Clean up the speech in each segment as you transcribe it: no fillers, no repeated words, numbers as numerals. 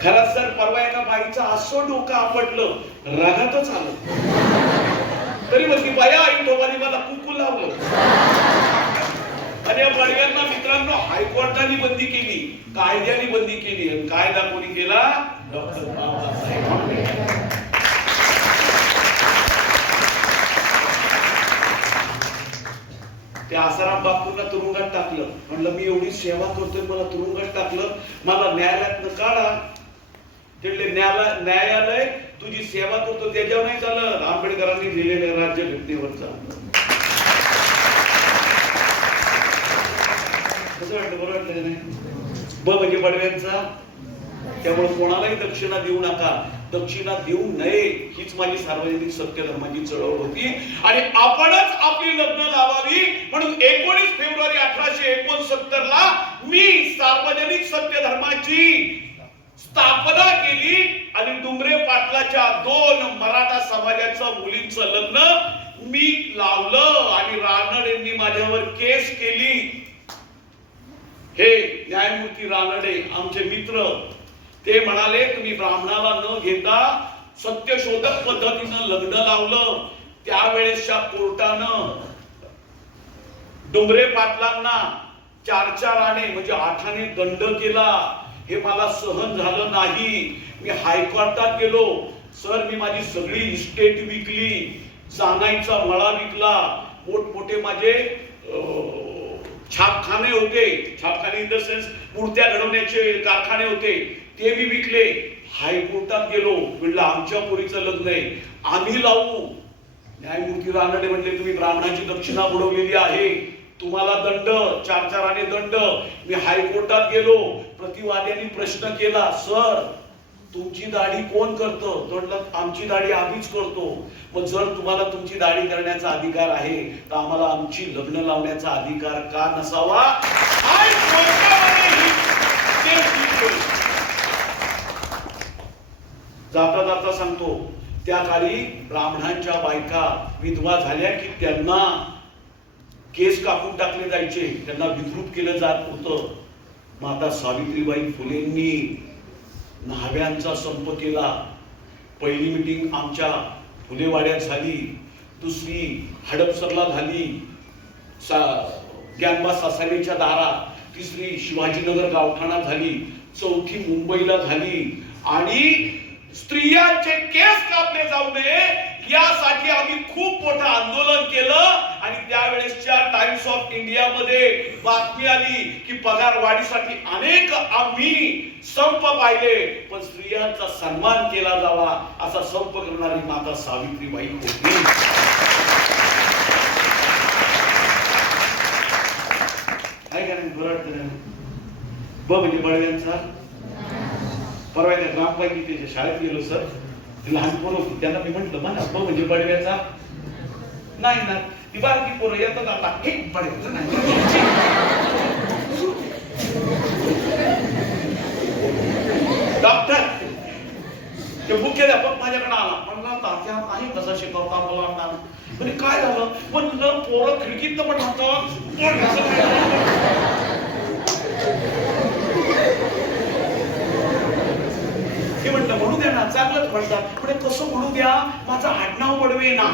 खरंच सर परवा एका बाईचं असं डोकं आपटलं, रागातच आलं. तरी म्हणती बाया आई दोबारी मला कुकू लावलं. आणि या बडव्यांना मित्रांनो हायकोर्टाने बंदी केली, कायद्याने बंदी केली. आणि कायदा कोणी केला? डॉक्टर बाबासाहेब आंबेडकर. त्या आसाराम बापूंना तुरुंगात टाकलं. म्हणलं मी एवढी सेवा करतोय, मला तुरुंगात टाकलं, मला न्यायालयात काढा. ते न्यायालय तुझी सेवा करतो त्याच्यावर नाही चालत, आंबेडकरांनी लिहिलेल्या राज्यघटनेवर चालतं. कसं वाटतं? बरं वाटतं नाही? ब म्हणजे बडव्यांचा. त्यामुळे कोणालाही दक्षिणा देऊ नका, दक्षिणा देऊ नये, हीच माझी सार्वजनिक सत्य धर्माची चळवळ होती. आणि आपणच आपली लग्न लावावी म्हणून 19 फेब्रुवारी 1869 ला मी सार्वजनिक सत्य धर्माची स्थापना केली. आणि डुमरे पाटलाच्या 2 मराठा समाजाच्या मुलींचं लग्न मी लावलं. आणि रानडेंनी माझ्यावर केस केली. हे न्यायमूर्ती रानडे आमचे मित्र, ते म्हणाले तुम्ही ब्राह्मणाला न घेता सत्यशोधक पद्धतीनं लग्न लावलं. त्यावेळेसच्या कोर्टानं डुमरे पाटलांना 4 आणे म्हणजे 8 आणे दंड केला. हे मला सहन झालं नाही. मी हायकोर्टात गेलो. सर मी माझी सगळी इस्टेट विकली, जानाईचा मळा विकला, मोठमोठे माझे छापखाने होते, छापखाने इन द सेन्स मूर्त्या घडवण्याचे कारखाने होते, ते मी विकले. हायकोर्टात गेलो, म्हटलं आमच्या पोरीचं लग्न आहे, आम्ही लावू. न्यायमूर्ती रानडे म्हटले तुम्ही ब्राह्मणाची दक्षिणा बुडवलेली आहे, तुम्हाला दंड, 4 आणे दंड. मी हायकोर्टात गेलो, प्रतिवाद्यांनी प्रश्न केला, सर तुमची दाढी कोण करतं? म्हटलं आमची दाढी आम्हीच करतो. मग जर तुम्हाला तुमची दाढी करण्याचा अधिकार आहे तर आम्हाला आमची लग्न लावण्याचा अधिकार का नसावा? जाता जाता सांगतो, त्या काळी ब्राह्मणांच्या बायका विधवा झाल्या की त्यांना केस कापून टाकले जायचे, त्यांना विद्रूप केलं जात होतं. माता सावित्रीबाई फुलेंनी न्हाव्यांचा संप केला. पहिली मीटिंग आमच्या फुलेवाड्यात झाली, दुसरी हडपसरला झाली, ज्ञानबा सासानीच्या दारात, तिसरी शिवाजीनगर गावठाणात झाली, चौथी मुंबईला झाली. आणि स्त्रियांचे केस कापले जाऊ नये यासाठी आम्ही खूप मोठं आंदोलन केलं. आणि त्यावेळेसच्या टाइम्स ऑफ इंडिया मध्ये बातमी आली की पगार वाढीसाठी अनेक आम्ही संप पाहिले, पण स्त्रियांचा सन्मान केला जावा असा संप करणारी माता सावित्रीबाई होती. काय करायचं? बरं वाटतं. ब म्हणजे बडव्यांचा. परवा त्या ग्रामपंचायतीच्या शाळेत गेलो सर, लहान पोरं होती, त्यांना मी म्हंटल म्हणा ब म्हणजे बडव्याचा नाही ना. ती बारकी पोरं येतात आता एक बडव्याचं नाही. डॉक्टर ते मुख्याध्यापक माझ्याकडे आला, म्हणला तात्या आहे कसा शिकवता मुलांना? म्हणजे काय झालं? म्हणलं पोरं खिडकीत पण राहतात. हे म्हटलं म्हणू द्या ना, चांगलंच म्हणतात. पण कसं म्हणू द्या, माझं आडनाव बडवे ना.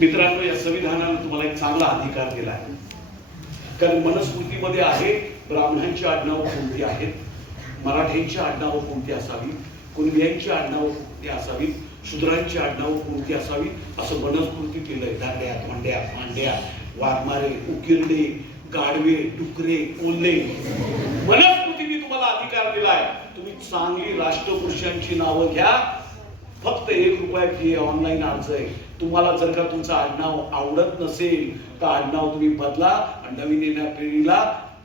मित्रांनो, या संविधानाने तुम्हाला एक चांगला अधिकार दिला आहे. कारण मनुस्मृतीमध्ये आहे ब्राह्मणांची आडनावं कोणती आहेत, मराठ्यांची आडनावं कोणती असावी, कुणब्यांची आडनावं कोणती असावी, शूद्रांची आडनावं कोणती असावी असं मनुस्मृती केलंय. दांड्या, धोंड्या, मांड्या, वाघमारे, उकिरडे, गाढवे, डुकरे, कोल्हे, मनुस्मृतीने तुम्हाला अधिकार दिलाय. तुम्ही चांगली राष्ट्रपुरुषांची नावं घ्या. फक्त ₹1 फी, ऑनलाईन अर्ज आहे. तुम्हाला जर का तुमचं आडनाव आवडत नसेल तर आडनाव तुम्ही बदला आणि नवीन येणाऱ्या पिढीला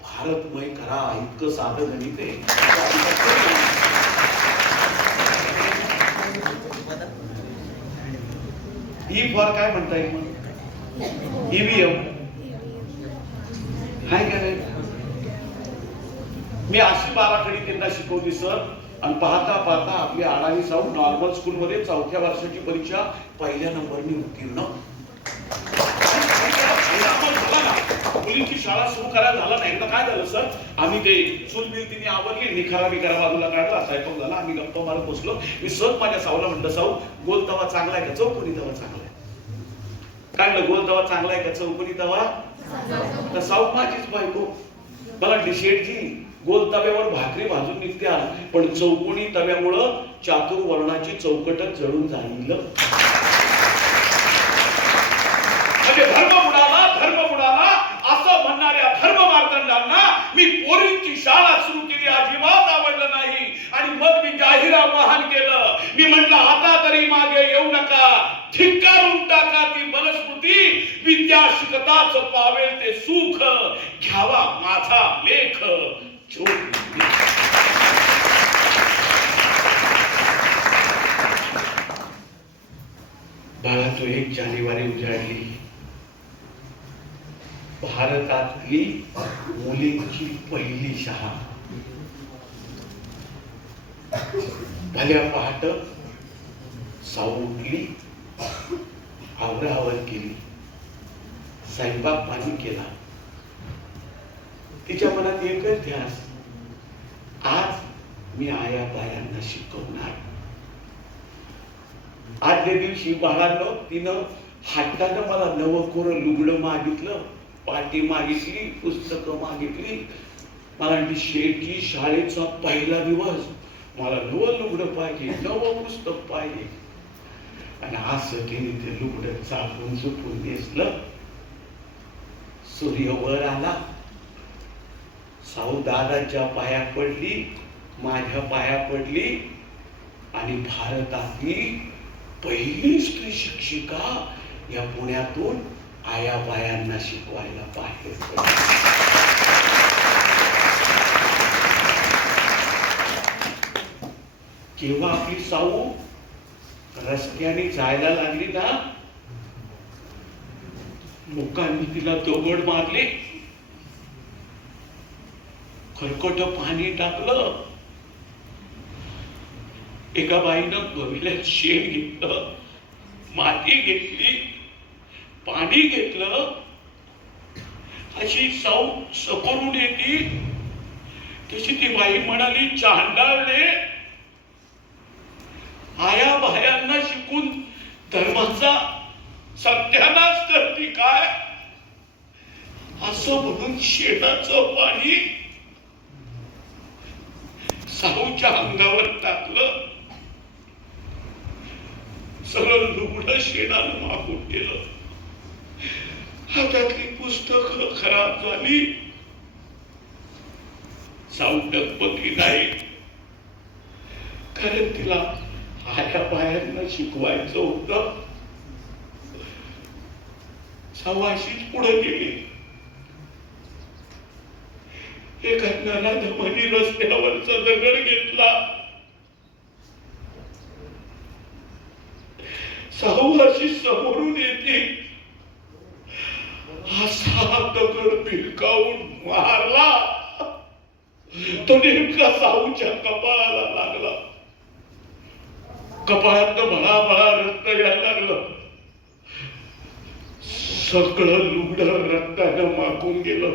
भारतमय करा. इतकं साधं गणित आहे. ई फॉर काय म्हणता येईल मग? ईव्हीएम हाय का नाही? मी अशी बाराखडी त्यांना शिकवली सर, आणि पाहता पाहता आपली आडाणी साऊ नॉर्मल स्कूल मध्ये 4थ्या वर्षाची परीक्षा पहिल्या नंबरने उत्तीर्ण. मुलींची शाळा सुरू करायला झाला नाही. एकदा काय झालं सर, आम्ही ते चूल बिल तिने आवडली, निखारा बिखारा बाजूला काढला, स्वयंपाक झाला, आम्ही गप्पा मारत बसलो. मी सहज माझ्या साऊला म्हणलं, साऊ गोल तवा चांगला आहे का चौकोनी तवा चांगला आहे? काय म्हणलं, गोल तवा चांगला आहे का चौकोनी तवा? तर साऊ माझीच बायको मला शेठजी गोल तव्यावर भाकरी भाजून निघत्या, पण चौकोनी तव्यामुळं चातुर्वर्णाची चौकटच जळून जाईल. म्हणजे धर्म बुडाला असं म्हणणाऱ्या धर्म मार्तंडांना मी पोरींची शाळा सुरू केली अजिबात आवडलं नाही. आणि मग मी जाहीर आवाहन केलं. मी म्हटलं, आता तरी मागे येऊ नका, धिक्कारून टाका ती मनस्मृती. विद्या शिकताच पावेल ते सुख, घ्यावा माझा लेख. बाळा, तो 1 जानेवारी उजाडली. भारतातली मुलींची पहिली शाळा. भल्या पहाट साऊ उठली, आवराआवर केली, स्वयंपाक पाणी केला. तिच्या मनात एकच ध्यास, आज मी आया बायांना शिकवणार. आदल्या दिवशी बाळांनो तिनं हट्टानं मला नवं कोरं लुगडं मागितलं, पाटी मागितली, पुस्तकं मागितली. मला म्हणली, शेठजी शाळेचा पहिला दिवस, मला नवं लुगडं पाहिजे, नवं पुस्तक पाहिजे. आणि असं तिने ते लुगडं चापून चुपून नेसलं. सूर्य वर आला, साऊ दादाच्या पाया पडली, माझ्या पाया पडली, आणि भारतातली पहिली स्त्री शिक्षिका या पुण्यातून आया बायांना शिकवायला बाहेर पडली. केव्हा आपली साऊ रस्त्याने जायला लागली ना, लोकांनी तिला दगड मारले, खरकट पाणी टाकलं. एका बाईनं गविल्यात शेण घेतलं, माती घेतली, पाणी घेतलं. अशी साऊ समोरून येते तशी ती बाई म्हणाली, चांडाळले, आया बायांना शिकून धर्माचा सत्यानाश करते काय? असं म्हणून शेणाचं पाणी साऊच्या अंगावर टाकलं. सगळं लुगडं शेणानं मागून गेलं. हातातली पुस्तकं खराब झाली. साऊ डगमगली नाही, कारण तिला आया बायांना शिकवायचं होतं. साऊ अशीच पुढे गेली. एका नराधमानी रस्त्यावरचा दगड घेतला. साऊ अशी समोरून येते, असा दगड भिरकावून मारला. तो नेमका साऊच्या कपाळाला लागला. कपाळातनं भळाभळा रक्त यायला लागलं. सगळं लुगडं रक्तानं माखून गेलं.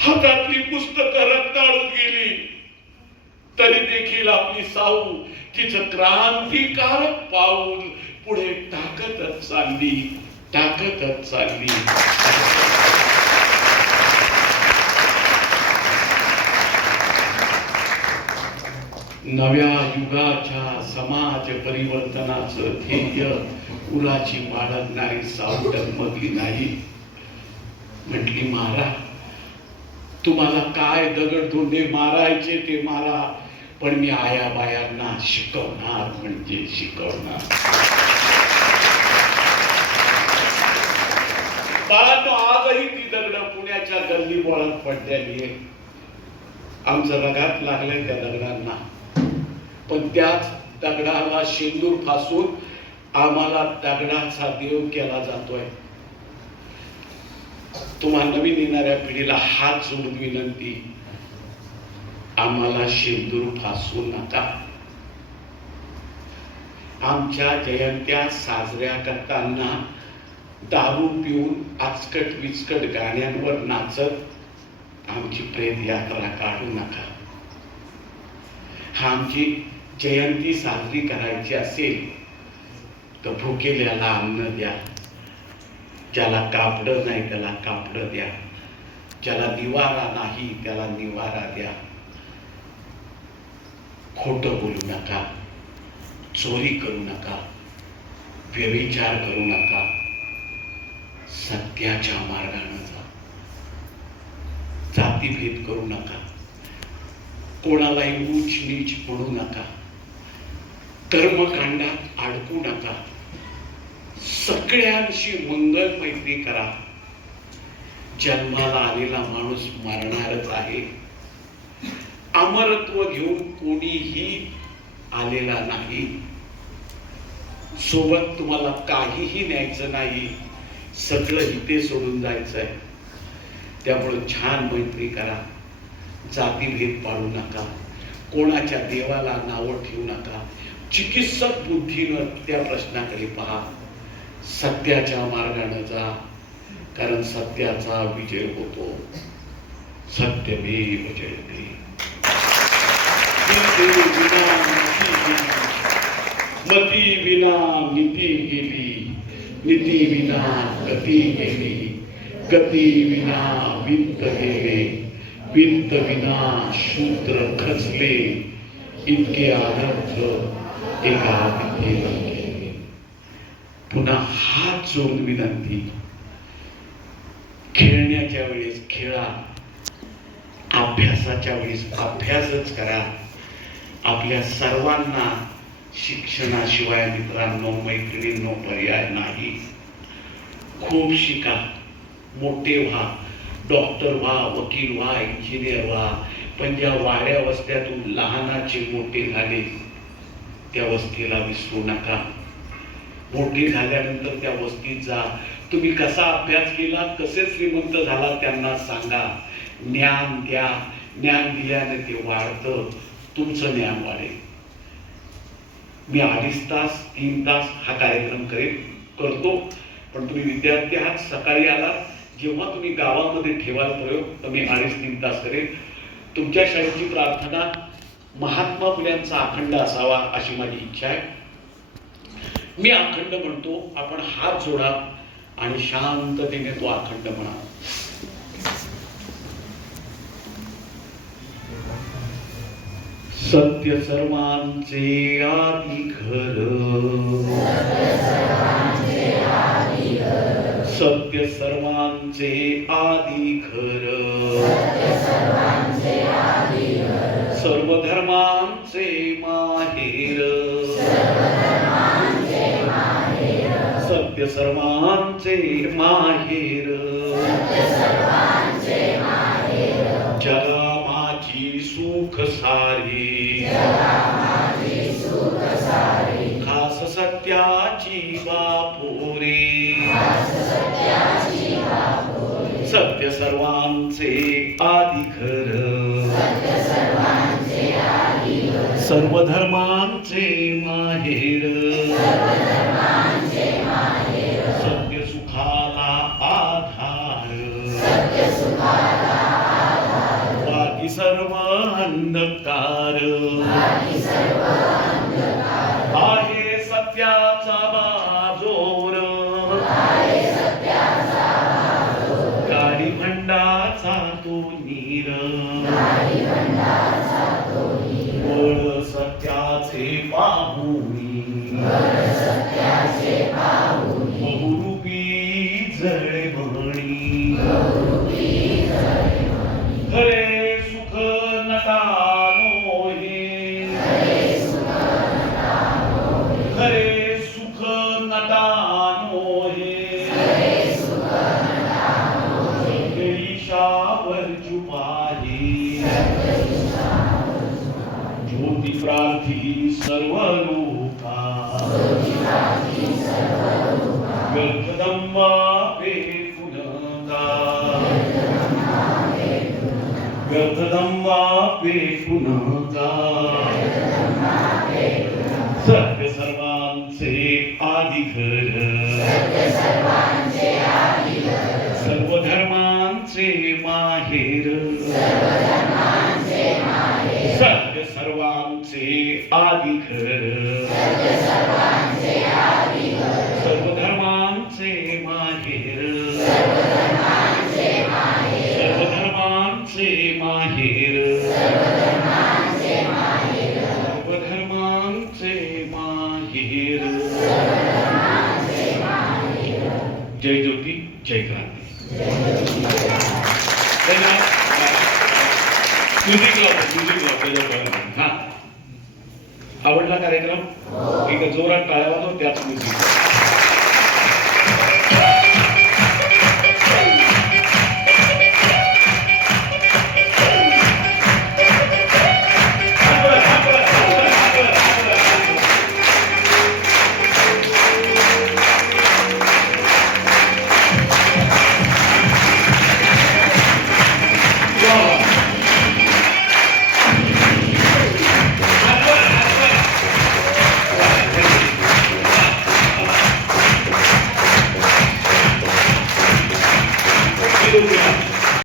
हातातली पुस्तकं रक्ताळून गेली. तरी देखील आपली साऊ तिचं क्रांतिकारक पाऊल पुढे टाकतच चालली. नव्या युगाच्या समाज परिवर्तनाचं ध्येय कुलाची बाळगणारी साऊ डगमगली नाही. म्हटली, मारा, तुम्हाला काय दगडधोंडे मारायचे ते मारा, पण मी आया बायांना शिकवणार म्हणजे शिकवणार. बाळांनो, आजही ती दगड पुण्याच्या गल्ली बोळात पडलेली आहे. आमचं रगात लागलंय त्या दगडांना, पण त्याच दगडाला शेंदूर फासून आम्हाला दगडाचा देव केला जातोय. तुम्हा नवीन येणाऱ्या पिढीला हात जोडून विनंती, आम्हाला शेंदूर फासू नका. आमच्या जयंत्या साजऱ्या करताना दारू पिऊन आचकट विचकट गाण्यांवर नाचत आमची प्रेम यात्रा काढू नका. आमची जयंती साजरी करायची असेल तर भुकेल्याला अन्न द्या, ज्याला कापडं नाही त्याला कापडं द्या, ज्याला निवारा नाही त्याला निवारा द्या. खोटं बोलू नका, चोरी करू नका, व्यभिचार करू नका, सत्याच्या मार्गाने जा. जातीभेद करू नका, कोणालाही ऊच नीच म्हणू नका, कर्मकांडात अडकू नका, सगळ्यांशी मंगल मैत्री करा. जन्माला आलेला माणूस मरणारच आहे. अमरत्व घेऊन कोणीही आलेला नाही. सोबत तुम्हाला काहीही न्यायचं नाही, सगळं इथे सोडून जायचंय. त्यामुळे छान मैत्री करा, जातीभेद पाळू नका, कोणाच्या देवाला नावं ठेवू नका. चिकित्सक बुद्धीनं त्या प्रश्नाकडे पहा, सत्याच्या मार्गाने जा, कारण सत्याचा विजय होतो. सत्यमेव जयते. मती विना नीती गेली, नीती विना गती गेली, गती विना वित्त गेले, वित्त विना शूद्र खचले. इतके अनर्थ एका विद्येला केले. पुन्हा हात जोडून विनंती, खेळण्याच्या वेळेस खेळा, अभ्यासाच्या वेळेस अभ्यासच करा. आपल्या सर्वांना शिक्षणाशिवाय मित्रांनो मैत्रिणींनो पर्याय नाही. खूप शिका, मोठे व्हा, डॉक्टर व्हा, वकील व्हा, इंजिनियर व्हा. पण ज्या वाड्या वस्त्यातून लहानाचे मोठे झाले त्या वस्तीला विसरू नका. मोठे झाल्यानंतर त्या वस्तीत जा. तुम्ही कसा अभ्यास केला, कसे श्रीमंत झाला त्यांना सांगा. ज्ञान द्या. ज्ञान दिल्याने ते वाढतं, तुमचं ज्ञान वाढेल. मी 2.5 तास 3 तास हा कार्यक्रम करतो, पण तुम्ही विद्यार्थी आहात, सकाळी आला जेव्हा तुम्ही गावामध्ये ठेवाल प्रयोग तर मी 2.5-3 तास करेन. तुमच्या शाळेची प्रार्थना महात्मा फुल्यांचा अखंड असावा अशी माझी इच्छा आहे. मी अखंड म्हणतो, आपण हात जोडा आणि शांततेने तो अखंड म्हणा. सत्य सर्वांचे आदी खरं, सत्य सर्वांचे आदी खरं, सर्व धर्मांचे माहेर, सत्य सर्वांचे माहेर, जगा माझी सुख सारी, खास सत्याची बापोरे, सत्य सर्वांचे आदी खरं, सर्व धर्मांचे माहेर, सत्य सुखाला आधार, बाकी सर्व अंधकार, आहे सत्याचा बाजोर, गाडी भंडाचा तो नीर, बळ सत्याचे पाहुणी, बहुरूपी जळमणी, खरे सुख नटानो हे, खरे सुख नटानो हे, ईशावर चुपाही, ज्योती प्रार्थी सर्व लोका, व्यर्थदम्बापे पुनगा व्यर्थदम्बापे पुनगा सत्य सर्वांचे आदिघर सर्व धर्मांचे माहेर सत्य सर्वांचे आदिघर सर्व धर्मांचे माहेर सर्व धर्मांचे माहेर सर्व धर्मांचे माहेर जय ज्योती जय क्रांती म्युझिक लावतो हा आवडला कार्यक्रम एक जोरात टाळ्या वाजव त्याच म्युझिक